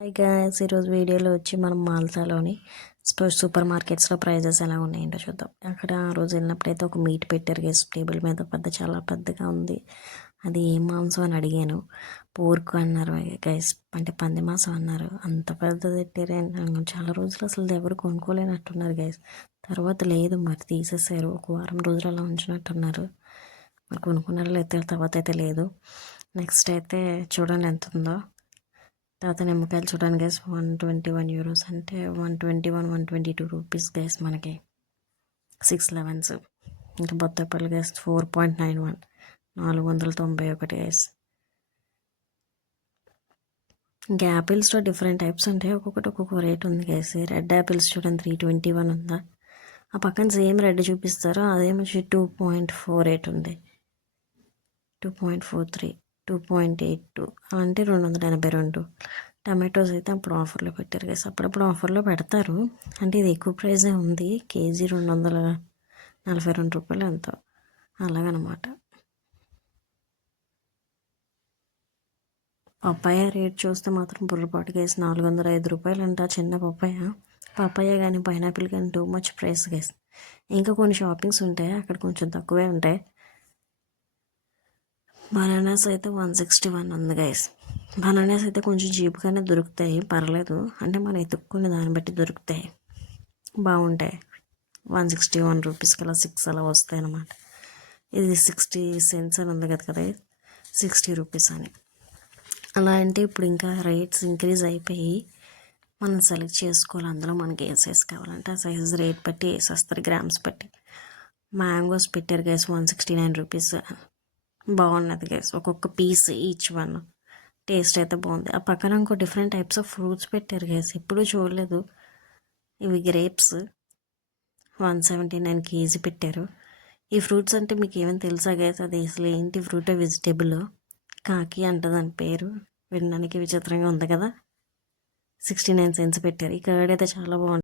Hi guys ఈరోజు వీడియోలో వచ్చి మనం మాల్సాలోని సూపర్ మార్కెట్స్లో ప్రైజెస్ ఎలా ఉన్నాయంటో చూద్దాం. అక్కడ ఆ రోజు వెళ్ళినప్పుడైతే ఒక మీట్ పెట్టారు గైస్ టేబుల్ మీద పెద్ద చాలా పెద్దగా ఉంది. అది ఏం మాంసం అని అడిగాను. పోర్క్ అన్నారు గైస్ అంటే పంది మాంసం అన్నారు. అంత పెద్దది పెట్టారు చాలా రోజులు అసలు ఎవరు కొనుక్కోలేనట్టున్నారు గైస్ తర్వాత లేదు మరి తీసేసారు. ఒక వారం రోజులు అలా ఉంచినట్టున్నారు. మరి కొనుక్కున్నారో లేకపోతే తర్వాత అయితే లేదు. నెక్స్ట్ అయితే చూడండి ఎంత ఉందో తర్వాత నిమ్మకాయలు చూడండి guys one twenty one euros అంటే one twenty one one twenty two rupees guys మనకి సిక్స్ లెవెన్స్ ఇంకా బొత్తపల్లి guys four point nine one నాలుగు వందల తొంభై ఒకటి గైస్ ఇంకా యాపిల్స్లో డిఫరెంట్ టైప్స్ ఉంటాయి. ఒక్కొక్కటి ఒక్కొక్క రేట్ ఉంది గైస్ రెడ్ యాపిల్స్ చూడండి త్రీ ట్వంటీ వన్ ఉందా? ఆ పక్కన సేమ్ రెడ్ చూపిస్తారో. అదేమొచ్చి టూ పాయింట్ ఫోర్ ఎయిట్ ఉంది. Two point four three two point eight two అంటే రెండు వందల ఎనభై రెండు. టమాటోస్ అయితే అప్పుడు ఆఫర్లో పెట్టారు కదా అప్పుడప్పుడు ఆఫర్లో పెడతారు. అంటే ఇది ఎక్కువ ప్రైజే ఉంది. కేజీ రెండు వందల నలభై రెండు రూపాయలు ఎంతో. అలాగనమాట. పప్పాయ రేట్ చూస్తే మాత్రం బుర్రపాటు కేసు నాలుగు వందల ఐదు రూపాయలు అంట చిన్న పప్పాయ. పప్పాయ కానీ పైనాపిల్ కానీ టూ మచ్ ప్రైస్ కేసు ఇంకా కొన్ని షాపింగ్స్ ఉంటాయి. అక్కడ కొంచెం తక్కువే ఉంటాయి. బనానాస్ అయితే వన్ సిక్స్టీ వన్ ఉంది గైస్ బనానాస్ అయితే కొంచెం చీప్గానే దొరుకుతాయి పర్లేదు. అంటే మనం ఎత్తుక్కునే దాన్ని బట్టి దొరుకుతాయి. బాగుంటాయి. వన్ సిక్స్టీ వన్ రూపీస్కి అలా సిక్స్ అలా వస్తాయి అన్నమాట. ఇది సిక్స్టీ సెంట్స్ అని ఉంది కదా కదా సిక్స్టీ రూపీస్ అని. అలా అంటే ఇప్పుడు ఇంకా రేట్స్ ఇంక్రీజ్ అయిపోయి మనం సెలెక్ట్ చేసుకోవాలి. అందులో మనకి ఏ సైజ్ కావాలంటే ఆ సైజ్ రేట్ బట్టి వేసేస్తారు గ్రామ్స్ బట్టి. మ్యాంగోస్ పెట్టారు guys one sixty nine rupees. బాగున్నది గైస్ ఒక్కొక్క పీస్ ఈచ్ వన్ టేస్ట్ అయితే బాగుంది. ఆ పక్కన ఇంకో డిఫరెంట్ టైప్స్ ఆఫ్ ఫ్రూట్స్ పెట్టారు గైస్ ఎప్పుడూ చూడలేదు. ఇవి grapes one seventy nine KG పెట్టారు. ఈ ఫ్రూట్స్ అంటే మీకు ఏమైనా తెలుసా గైస్ అది అసలు ఏంటి ఫ్రూట్ వెజిటేబుల్ కాకి అంట దాని పేరు. వినడానికి విచిత్రంగా ఉంది కదా. సిక్స్టీ నైన్ సెన్స్ పెట్టారు. ఈ కర్డ్ అయితే చాలా బాగుంది.